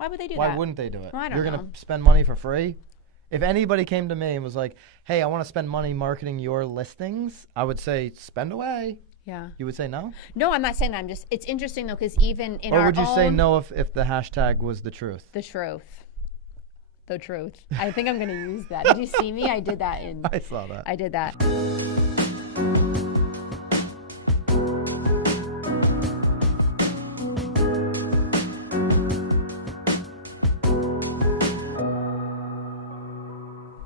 Why would they do that? Why wouldn't they do it? Well, I don't You're know. going to spend money for free? If anybody came to me and was like, hey, I want to spend money marketing your listings, I would say, spend away. Yeah. You would say no? No, I'm not saying that. It's interesting, though, because even in our Or would you say own- no if the hashtag was the truth? The truth. The truth. I think I'm going to use that. Did you see me? I did that in... I saw that. I did that.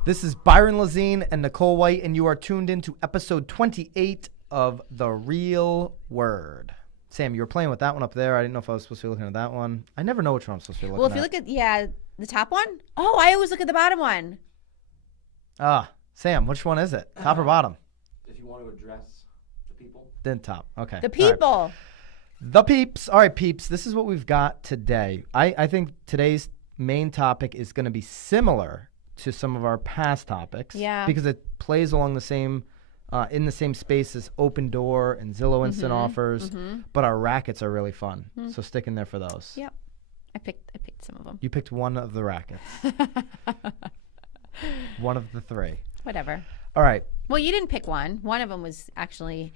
This is Byron Lazine and Nicole White, and you are tuned in to episode 28 of The Real Word. Sam, you were playing with that one up there. I didn't know if I was supposed to be looking at that one. I never know which one I'm supposed to be looking at. Well, if you look at, the top one. Oh, I always look at the bottom one. Sam, which one is it? Top or bottom? If you want to address the people. Then top. Okay. The people. All right. The peeps. All right, peeps. This is what we've got today. I think today's main topic is going to be similar to some of our past topics. Yeah. Because it plays along the same, in the same space as Open Door and Zillow Instant Offers. But our rackets are really fun. So stick in there for those. Yep. I picked some of them. You picked one of the rackets. One of the three. Whatever. All right. Well, you didn't pick one. One of them was actually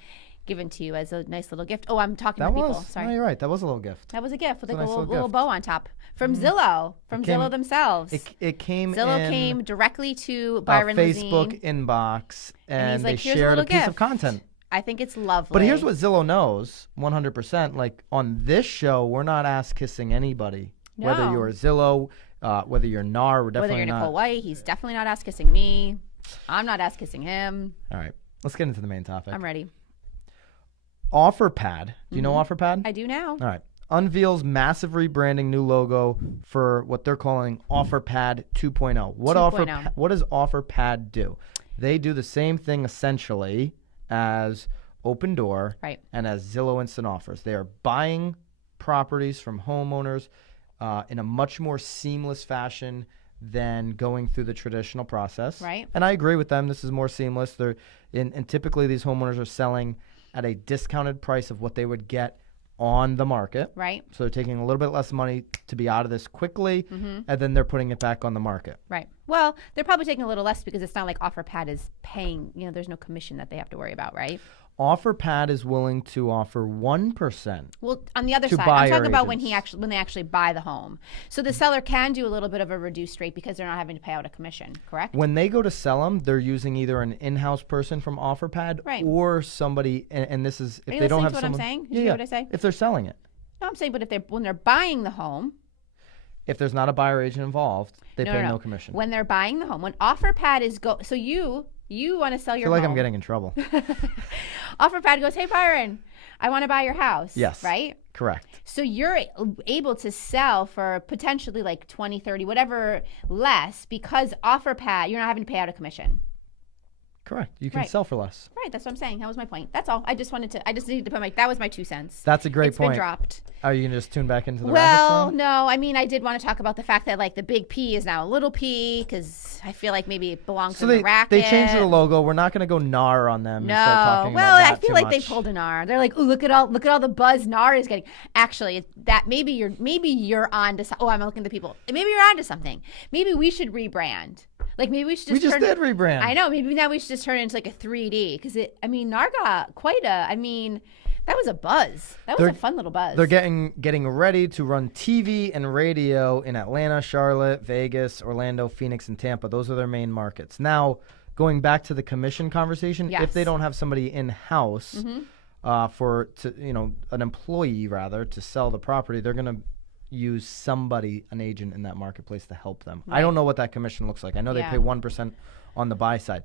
given to you as a nice little gift. Oh, I'm talking to people. Sorry. No, you're right. That was a little gift. That was a gift with It's like a a nice little little gift. bow on top from Zillow, Zillow themselves. It came Zillow in came directly to a Byron Facebook Lazine. inbox, And he's and like, they "Here's a shared a little piece of gift." content. I think it's lovely. But here's what Zillow knows 100%. Like on this show, we're not ass-kissing anybody. No. Whether you're Zillow, whether you're NAR, we're definitely whether you're not. Nicole White, he's definitely not ass kissing me. I'm not ass kissing him. All right. Let's get into the main topic. I'm ready. Offerpad. Do you know Offerpad? I do now. All right. Unveils massive rebranding new logo for what they're calling Offerpad 2.0. What 2.0. What does Offerpad do? They do the same thing essentially as Open Door Right. and as Zillow Instant Offers. They are buying properties from homeowners in a much more seamless fashion than going through the traditional process. Right. And I agree with them. This is more seamless. And typically these homeowners are selling at a discounted price of what they would get on the market. Right. So they're taking a little bit less money to be out of this quickly, and then they're putting it back on the market. Right. Well, they're probably taking a little less because it's not like Offerpad is paying, there's no commission that they have to worry about, right? Offerpad is willing to offer 1%. Well, on the other To side, I'm buyer talking about when agents. when they actually buy the home. So the seller can do a little bit of a reduced rate because they're not having to pay out a commission, correct? When they go to sell them, they're using either an in-house person from Offerpad Right. or somebody, and this is if Are you they don't listening have to what someone. I'm saying? Did Yeah, you hear yeah. what I say? If they're selling it, No, I'm saying, but when they're buying the home, if there's not a buyer agent involved, they pay no. no commission. When they're buying the home, when Offerpad is so you want to sell I your feel like home. I'm getting in trouble. Offerpad goes, hey Byron, I want to buy your house. Yes. Right? Correct. So you're able to sell for potentially like 20, 30, whatever less because Offerpad, you're not having to pay out a commission. Correct. You can Right. sell for less. Right, that's what I'm saying. That was my point. That's all. I just needed to put that was my 2 cents. That's a great It's point. been dropped. Are you going to just tune back into the Well, racket no, I mean, I did want to talk about the fact that like the big P is now a little P because I feel like maybe it belongs So to the Racket. they changed the logo. We're not going to go NAR on them. And start No, talking well, about I that feel too like they much. pulled an R. They're like, "Ooh, look at all the buzz NAR is getting." Actually, that maybe you're on to. Oh, I'm looking at the people. Maybe you're on to something. Maybe we should rebrand. Like maybe we should just. We just did rebrand. I know. Maybe now we should just turn it into like a 3D because NAR got quite a. I mean, that was a buzz. That was a fun little buzz. They're getting ready to run TV and radio in Atlanta, Charlotte, Vegas, Orlando, Phoenix, and Tampa. Those are their main markets. Now, going back to the commission conversation, Yes. if they don't have somebody in-house an employee rather, to sell the property, they're going to use an agent in that marketplace to help them. I don't know what that commission looks like. I know they Yeah. pay 1% on the buy side.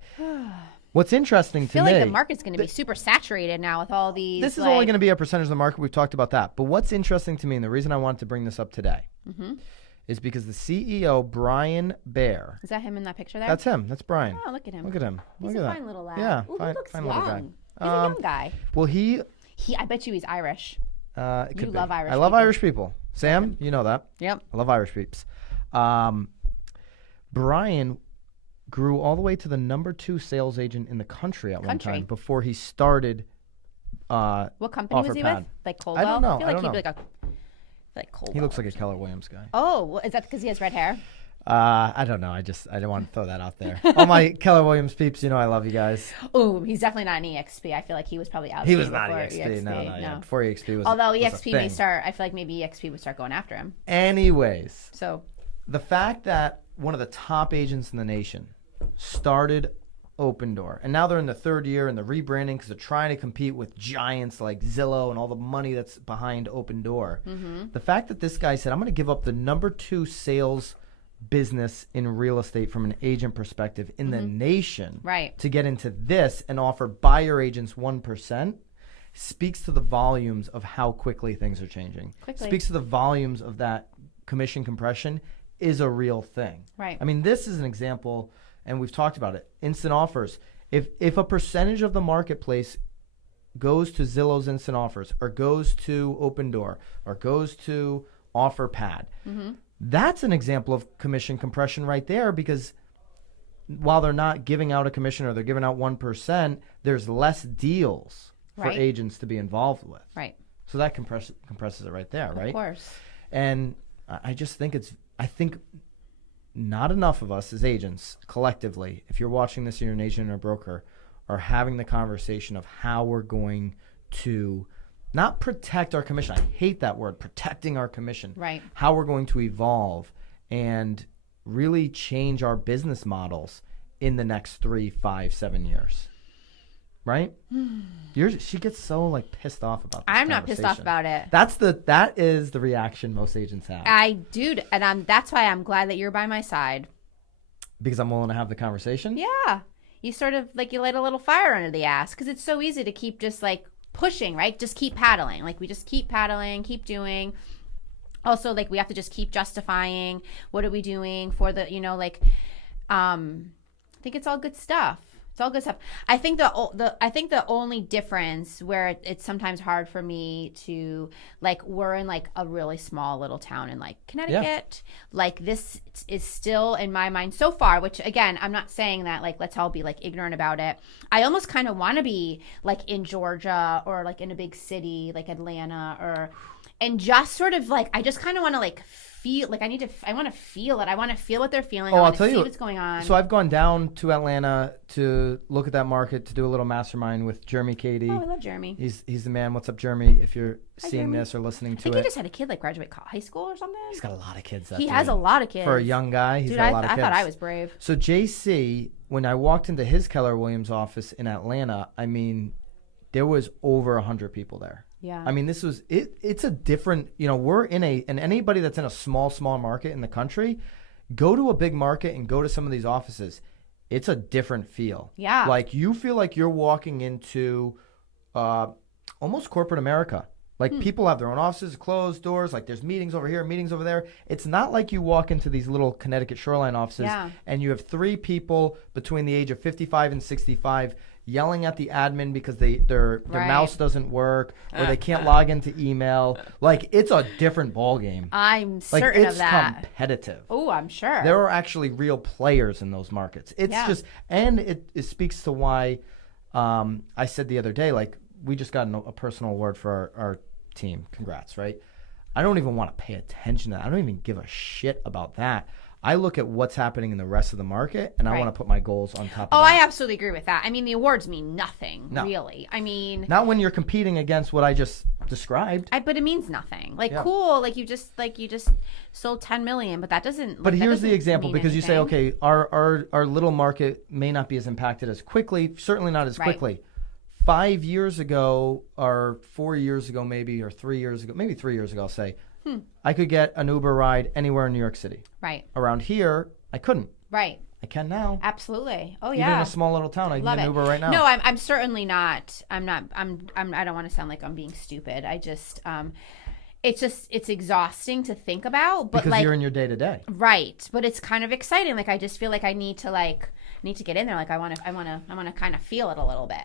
What's interesting I to feel me, like the market's going to be super saturated now with all these. this is only going to be a percentage of the market. We've talked about that. But what's interesting to me, and the reason I wanted to bring this up today, is because the CEO, Brian Baer, Is that him in that picture there? that's him. That's Brian. Oh, look at him. Look at him. He's Look a at fine that. little lad. Yeah, Ooh, fine, he looks fine young. little guy. He's a young guy. Well, I bet you he's Irish. it could be. love Irish I love people. Irish people. Sam, you know that. Yep. I love Irish peeps. Brian grew all the way to the number 2 sales agent in the country at one time before he started. What company was he with? Offerpad. Like Coldwell? I don't know. I feel like he'd be like a. Like Cole. He looks like a Keller Williams guy. Oh, well, is that because he has red hair? I don't know. I don't want to throw that out there. All my Keller Williams peeps, I love you guys. Oh, he's definitely not an EXP. I feel like he was probably out. He was not EXP. No. Yeah. Before EXP was. Although was EXP may start, I feel like maybe EXP would start going after him. Anyways, so the fact that one of the top agents in the nation started Open Door, and now they're in the third year and they're rebranding because they're trying to compete with giants like Zillow and all the money that's behind Open Door. Mm-hmm. The fact that this guy said, I'm going to give up the number 2 sales business in real estate from an agent perspective in the nation to get into this and offer buyer agents 1% speaks to the volumes of how quickly things are changing. Speaks to the volumes of that commission compression is a real thing. Right. I mean, this is an example, and we've talked about it, instant offers. If a percentage of the marketplace goes to Zillow's instant offers or goes to Open Door or goes to Offerpad, that's an example of commission compression right there, because while they're not giving out a commission or they're giving out 1%, there's less deals for agents to be involved with. Right. So that compresses it right there, right? Of course. And I just think I think not enough of us as agents collectively, if you're watching this and you're an agent or a broker, are having the conversation of how we're going to not protect our commission. I hate that word, protecting our commission. Right. How we're going to evolve and really change our business models in the next 3, 5, 7 years. Right? She gets so like pissed off about this. I'm not pissed off about it. That is the reaction most agents have. And that's why I'm glad that you're by my side. Because I'm willing to have the conversation? Yeah. You sort of like you light a little fire under the ass, because it's so easy to keep just like pushing, right? Just keep paddling. Like we just keep paddling, keep doing. Also, like we have to just keep justifying what are we doing for the, I think it's all good stuff. It's all good stuff. I think the only difference where it's sometimes hard for me to, like, we're in like a really small little town in like Connecticut. Yeah. Like this is still in my mind so far, which again, I'm not saying that like let's all be like ignorant about it. I almost kind of want to be like in Georgia or like in a big city like Atlanta and just sort of like I just kind of want to like feel like I want to feel it. I want to feel what they're feeling. I want to see what's going on. So I've gone down to Atlanta to look at that market, to do a little mastermind with Jeremy Cady. Oh, I love Jeremy. He's the man. What's up, Jeremy? If you're seeing Jeremy. This or listening to it. I think he just had a kid like graduate high school or something. He's got a lot of kids. He has a lot of kids. For a young guy, he's got a lot of kids. I thought I was brave. So JC, when I walked into his Keller Williams office in Atlanta, I mean, there was over 100 people there. Yeah. I mean, this was it. It's a different, we're and anybody that's in a small market in the country, go to a big market and go to some of these offices. It's a different feel. Yeah. Like you feel like you're walking into almost corporate America. Like people have their own offices, closed doors, like there's meetings over here, meetings over there. It's not like you walk into these little Connecticut shoreline offices and you have 3 people between the age of 55 and 65 yelling at the admin because their mouse doesn't work or they can't log into email. Like it's a different ballgame. I'm certain of that. It's competitive. Oh, I'm sure. There are actually real players in those markets. It's just, and it speaks to why I said the other day, like we just got a personal award for our team. Congrats, right? I don't even want to pay attention to that. I don't even give a shit about that. I look at what's happening in the rest of the market, and I want to put my goals on top of that. Oh, I absolutely agree with that. I mean, the awards mean nothing, really. I mean... Not when you're competing against what I just described. But it means nothing. Like, cool, like you just sold 10 million, but that doesn't... But here's the example, because anything. you say, okay, our little market may not be as impacted as quickly, certainly not as quickly. 5 years ago, or 4 years ago maybe, or 3 years ago, maybe 3 years ago, I'll say, I could get an Uber ride anywhere in New York City. Right. Around here, I couldn't. Right. I can now. Absolutely. Oh, yeah. Even in a small little town, I can get an Uber right now. No, I'm certainly not. I don't want to sound like I'm being stupid. I just, it's exhausting to think about. But because you're in your day to day. Right. But it's kind of exciting. Like I just feel like I need to get in there. Like I want to kind of feel it a little bit,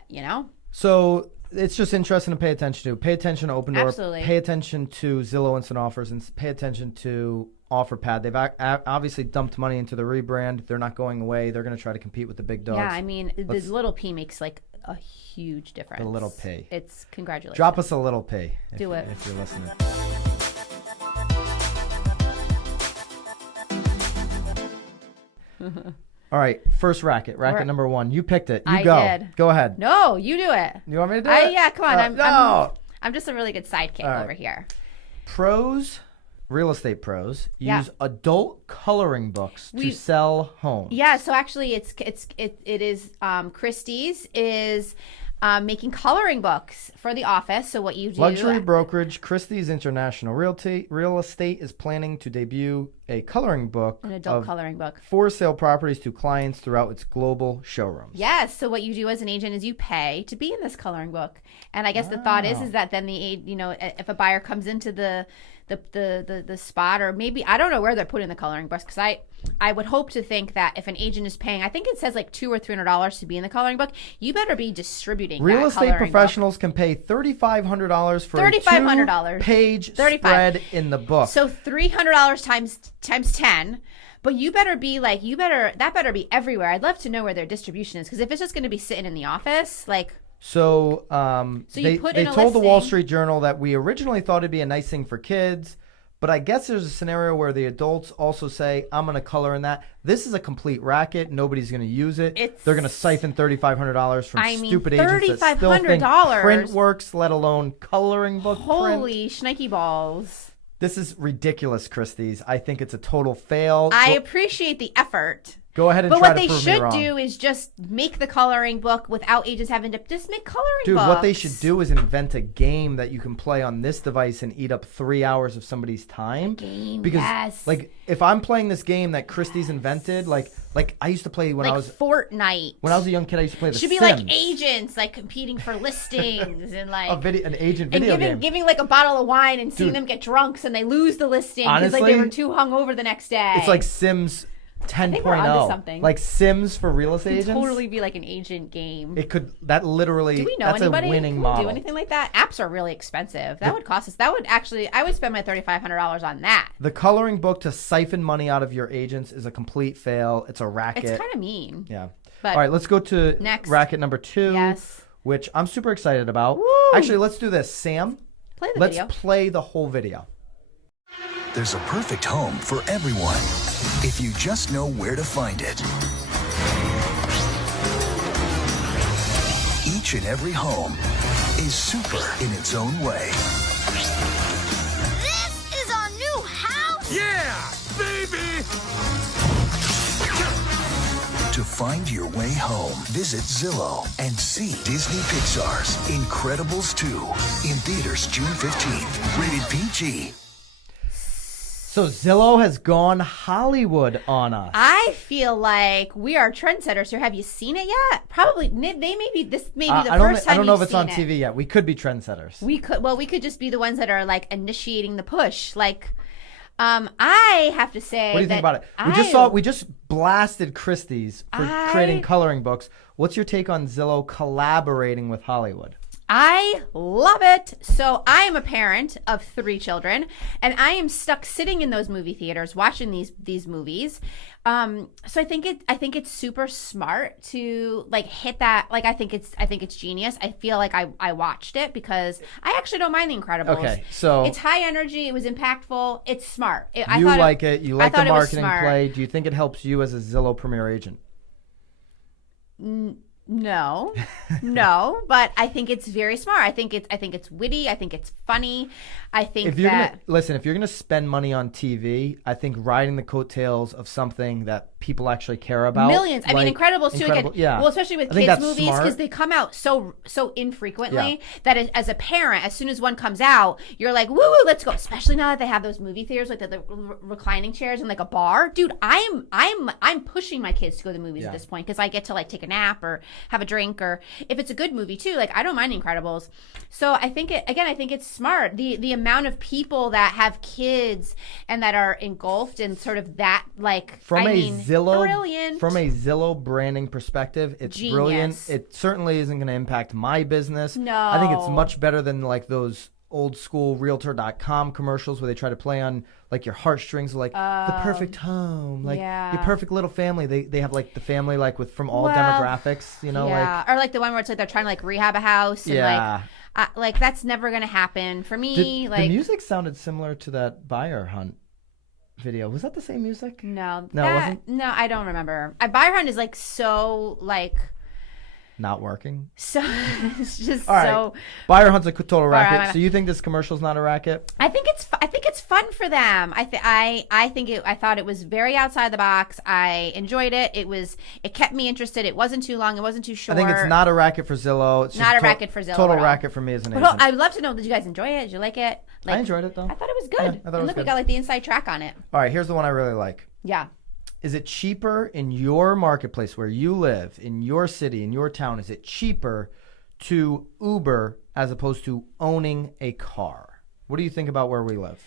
So it's just interesting to pay attention to. Pay attention to Open Door. Absolutely. Pay attention to Zillow Instant Offers, and pay attention to Offerpad. They've obviously dumped money into the rebrand. They're not going away. They're going to try to compete with the big dogs. Yeah, I mean, the little P makes like a huge difference. The little P. It's congratulations. Drop us a little P. Do it. If you're listening. All right, first racket number 1. You picked it. You I go. did. Go ahead. No, you do it. You want me to do it? Yeah, come on. No. I'm just a really good sidekick All right. over here. Pros, real estate pros, Yeah. use adult coloring books to sell homes. Yeah, so actually it is Christie's is making coloring books for the office. So what you do, Luxury brokerage Christie's International Real Estate is planning to debut a coloring book, an adult coloring book, for sale properties to clients throughout its global showrooms. Yes. So what you do as an agent is you pay to be in this coloring book, and I guess the thought is that then if a buyer comes into the spot, or maybe I don't know where they're putting the coloring books, because I would hope to think that if an agent is paying, I think it says like $200 or $300 to be in the coloring book, you better be distributing real that estate professionals can pay $3,500 for a two-page spread in the book. So $300 times 10. But you better be that better be everywhere. I'd love to know where their distribution is, because if it's just going to be sitting in the office, like. So they told the Wall Street Journal that we originally thought it'd be a nice thing for kids, but I guess there's a scenario where the adults also say, I'm going to color in that. This is a complete racket. Nobody's going to use it. They're going to siphon $3,500 from stupid agents that still think print works, let alone coloring book print. Holy shnikey balls. This is ridiculous, Christie's. I think it's a total fail. I appreciate the effort. Go ahead and but try what to they prove me should wrong. do is just make the coloring book without agents having to just make coloring books. Dude, what they should do is invent a game that you can play on this device and eat up 3 hours of somebody's time. Because like if I'm playing this game that Christie's invented, like I used to play when I was Fortnite. When I was a young kid, I used to play the Sims. Should be like agents, like competing for listings and like an agent video game. Giving like a bottle of wine and seeing them get drunk and they lose the listing because like they were too hungover the next day. It's like Sims 10.0, like Sims for real estate agents. Totally be like an agent game. It could. That literally. Do we know that's anybody a winning who model. do anything like that? Apps are really expensive. That would cost us. That would actually. I would spend my $3,500 on that. The coloring book to siphon money out of your agents is a complete fail. It's a racket. It's kind of mean. Yeah. But all right, let's go to next racket number 2. Yes. Which I'm super excited about. Woo! Actually, let's do this, Sam. Let's play the whole video. There's a perfect home for everyone if you just know where to find it. Each and every home is super in its own way. This is our new house? Yeah, baby! To find your way home, visit Zillow and see Disney Pixar's Incredibles 2 in theaters June 15th. Rated PG. So Zillow has gone Hollywood on us. I feel like we are trendsetters here. Have you seen it yet? Probably. This may be the first time I don't know if you've it's on seen TV yet. We could be trendsetters. We could just be the ones that are like initiating the push. Like, I have to say. What do you think about it? We just blasted Christie's for creating coloring books. What's your take on Zillow collaborating with Hollywood? I love it. So I am a parent of 3 children, and I am stuck sitting in those movie theaters watching these movies. So I think it's super smart to like hit that. Like I think it's genius. I feel like I watched it because I actually don't mind The Incredibles. Okay, so it's high energy. It was impactful. It's smart. You like it. You like the marketing play. Do you think it helps you as a Zillow Premier agent? No, but I think it's very smart. I think it's witty. I think it's funny. I think if you're gonna spend money on TV, I think riding the coattails of something that people actually care about. Millions. I mean, Incredibles too. Again, yeah. Well, especially with kids movies because they come out so infrequently that as a parent, as soon as one comes out, you're like, woo woo, let's go. Especially now that they have those movie theaters like the reclining chairs and like a bar. Dude, I'm pushing my kids to go to the movies at this point because I get to like take a nap or have a drink, or if it's a good movie too, like I don't mind Incredibles. So I think it's smart. The amount of people that have kids and that are engulfed in sort of that, like, brilliant. From a Zillow branding perspective, it's Genius. Brilliant. It certainly isn't going to impact my business. No. I think it's much better than like those old school realtor.com commercials where they try to play on like your heartstrings, like the perfect home, like your perfect little family. They have like the family like with from all demographics, you know, like, or like the one where it's like they're trying to like rehab a house and like that's never gonna happen for me. The music sounded similar to that buyer hunt video. Was that the same music? No, No, it wasn't? No, I don't remember. Byron is like so like Not working. so it's just All right. so. Buyer Hunt's a total racket. right. So you think this commercial's not a racket? I think it's fun for them. I thought it was very outside the box. I enjoyed it. It kept me interested. It wasn't too long. It wasn't too short. I think it's not a racket for Zillow. It's Not just a racket for Zillow Total at all. racket for me as an But agent. I'd love to know. Did you guys enjoy it? Did you like it? Like, I enjoyed it though. I thought it was good. Yeah, I thought it was Look, we good. got like the inside track on it. All right, here's the one I really like. Yeah. Is it cheaper in your marketplace where you live, in your city, in your town? Is it cheaper to Uber as opposed to owning a car? What do you think about where we live?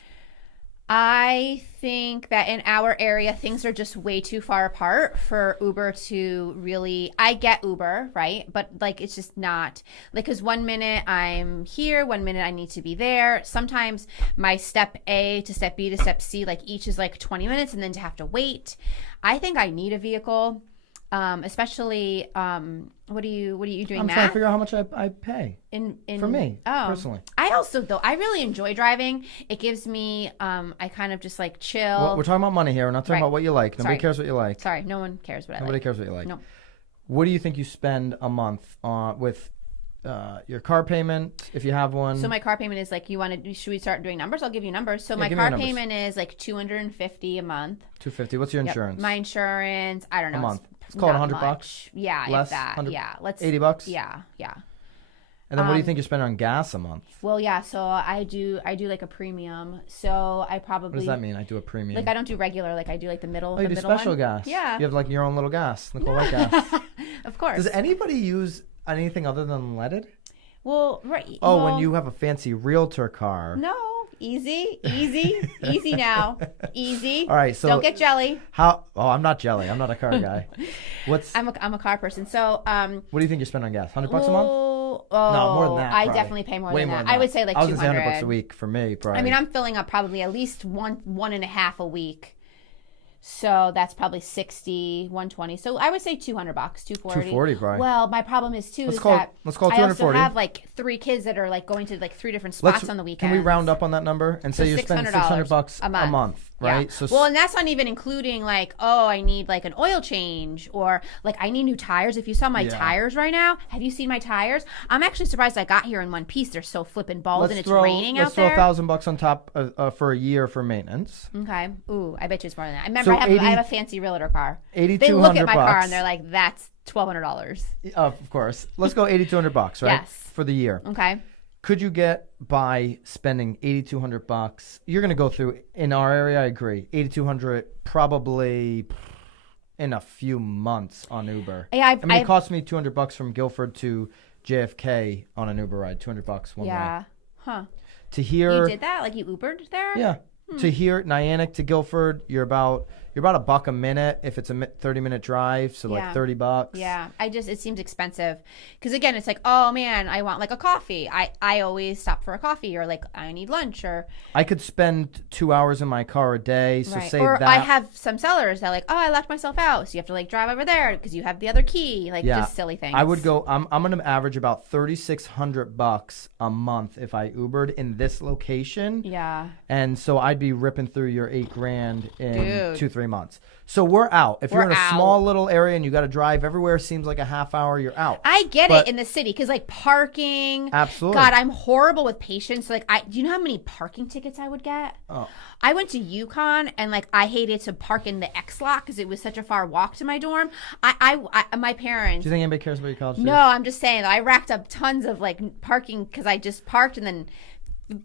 I think that in our area, things are just way too far apart for Uber to really. I get Uber, right? But like, it's just not like, because 1 minute I'm here, 1 minute I need to be there. Sometimes my step A to step B to step C, like each is like 20 minutes, and then to have to wait. I think I need a vehicle, especially. What are you doing? I'm math? trying to figure out how much I pay. In For me, personally. I also, though, I really enjoy driving. It gives me, I kind of just like chill. Well, we're talking about money here. We're not talking Right. about what you like. Nobody Sorry. cares what you like. Sorry, no one cares what I Nobody like. cares what you like. No. What do you think you spend a month with your car payment, if you have one? So my car payment is like, should we start doing numbers? I'll give you numbers. So my give me car numbers. payment is like $250 a month. $250. What's your Yep. insurance? My insurance, I don't know. A month. It's Let's call it not $100 much. bucks? Yeah, Less? if that. 100 Yeah, let's. $80? Yeah. And then what do you think you spend on gas a month? Well, yeah. So I do like a premium. So I probably. What does that mean? I do a premium. Like I don't do regular. Like I do like the middle. Oh, you the do middle special one. gas. Yeah. You have like your own little gas, Nicole White gas. Of course. Does anybody use anything other than leaded? Well, right. Oh, well, when you have a fancy realtor car. No, easy now, easy. All right, so don't get jelly. How? Oh, I'm not jelly. I'm not a car guy. I'm a car person. So What do you think you spend on gas? $100 a month? Oh, No, more than that. I probably. definitely pay more Way than more that. than I would say like I was gonna say 200 $100 a week for me. Probably. I mean, I'm filling up probably at least one and a half a week. So that's probably 60, 120. So I would say $200, 240. 240 probably. Well, my problem is too Let's is call it- that let's call it I also 240. have like 3 kids that are like going to like 3 different spots on the weekend. Can we round up on that number and say So you spend $600 $600 a month, right? Yeah. So well, and that's not even including like, oh, I need like an oil change or like I need new tires. If you saw my tires right now, have you seen my tires? I'm actually surprised I got here in one piece. They're so flipping bald and it's raining out there. Let's throw $1,000 on top for a year for maintenance. Okay. Ooh, I bet you it's more than that. I remember So I have a fancy realtor car. They look at my car and they're like, that's $1,200. Of course. Let's go $8,200, right? Yes. For the year. Okay. Could you get by spending $8,200? You're going to go through, in our area, I agree. $8,200 probably in a few months on Uber. Yeah, it cost me $200 from Guilford to JFK on an Uber ride. $200 one way. Yeah. Huh. To hear, You did that? Like you Ubered there? yeah. To here, Niantic to Guilford, you're about $1 a minute if it's a 30-minute drive, so like Yeah. $30. Yeah, it seems expensive because again, it's like, oh man, I want like a coffee. I always stop for a coffee or like I need lunch or I could spend 2 hours in my car a day, so right. say or that. I have some sellers that like, oh, I left myself out, so you have to like drive over there because you have the other key, like just silly things. I would go. I'm going to average about $3,600 a month if I Ubered in this location. Yeah. And so I'd be ripping through your $8,000 in Dude. 2-3 months. So we're out. If you're We're in a out. small little area and you got to drive everywhere, seems like a half hour, you're out. I get But- it in the city because like parking. Absolutely. God, I'm horrible with patience. So, like, do you know how many parking tickets I would get? Oh. I went to Yukon and like I hated to park in the X lot because it was such a far walk to my dorm. My parents. Do you think anybody cares about your college fees? No, I'm just saying that I racked up tons of like parking because I just parked and then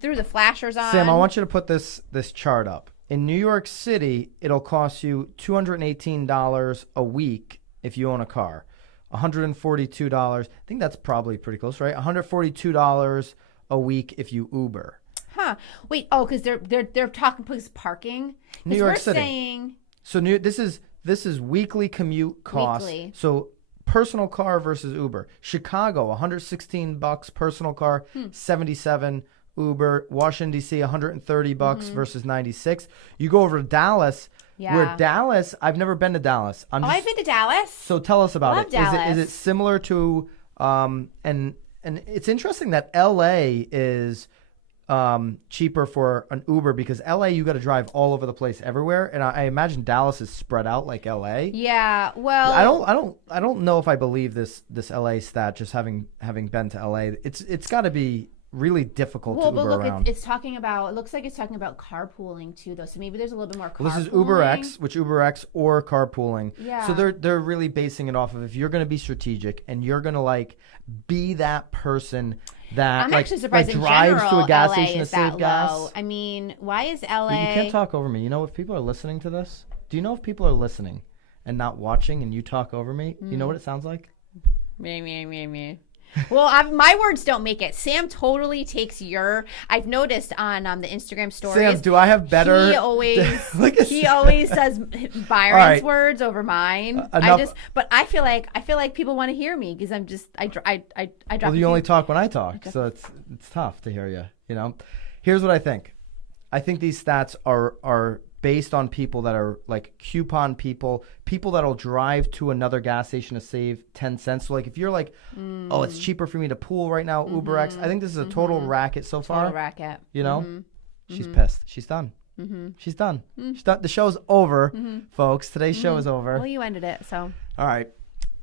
threw the flashers on. Sam, I want you to put this chart up. In New York City, it'll cost you $218 a week if you own a car. $142. I think that's probably pretty close, right? $142 a week if you Uber. Huh? Wait. Oh, because they're talking because parking. 'Cause New York we're City. Saying So this is weekly commute costs. Weekly. So personal car versus Uber. Chicago, $116 personal car, $77 Uber. Washington D.C., $130 versus $96. You go over to Dallas. Yeah. Where Dallas, I've never been to Dallas. I've been to Dallas. So tell us about Love it. Dallas. Is it similar to and it's interesting that LA is cheaper for an Uber because LA you got to drive all over the place everywhere, and I imagine Dallas is spread out like LA. Yeah, well, I don't know if I believe this LA stat. Just having been to LA, it's got to be really difficult to Uber but look, around. it's talking about. It looks like it's talking about carpooling too, though. So maybe there's a little bit more carpooling. Well, this is UberX, which UberX or carpooling. Yeah. So they're really basing it off of if you're going to be strategic and you're going to like be that person that I'm like, actually surprised like in drives general, to a gas LA station is to save that gas. low. I mean, why is LA? You can't talk over me. You know if people are listening to this? Do you know if people are listening and not watching and you talk over me? You know what it sounds like? Me. Well, my words don't make it. Sam totally takes your. I've noticed on the Instagram stories. Sam, do I have better? He always Look always says Byron's right. words over mine. Enough. But I feel like people want to hear me because I'm just I drop. Well, you only talk when I talk, so it's tough to hear you. You know, here's what I think. I think these stats are based on people that are like coupon people that'll drive to another gas station to save 10 cents. So like if you're like, oh, it's cheaper for me to pool right now, UberX. I think this is a total racket so far. Total racket. You know, she's pissed. She's done. She's done. She's done. The show's over, folks. Today's show is over. Well, you ended it, so. All right.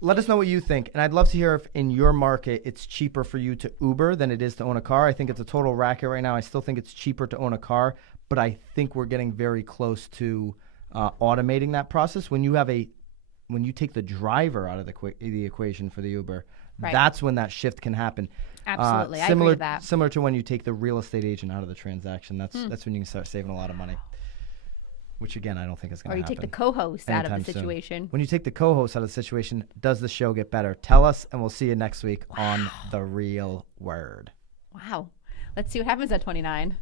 Let us know what you think. And I'd love to hear if in your market it's cheaper for you to Uber than it is to own a car. I think it's a total racket right now. I still think it's cheaper to own a car, but I think we're getting very close to automating that process. When you take the driver out of the equation for the Uber, Right. that's when that shift can happen. Absolutely. I agree with that. Similar to when you take the real estate agent out of the transaction. That's when you can start saving a lot of money. Which again, I don't think is going to happen. Or you take the co-host out of the anytime soon. situation. When you take the co-host out of the situation, does the show get better? Tell us, and we'll see you next week on The Real Word. Wow. Let's see what happens at 29.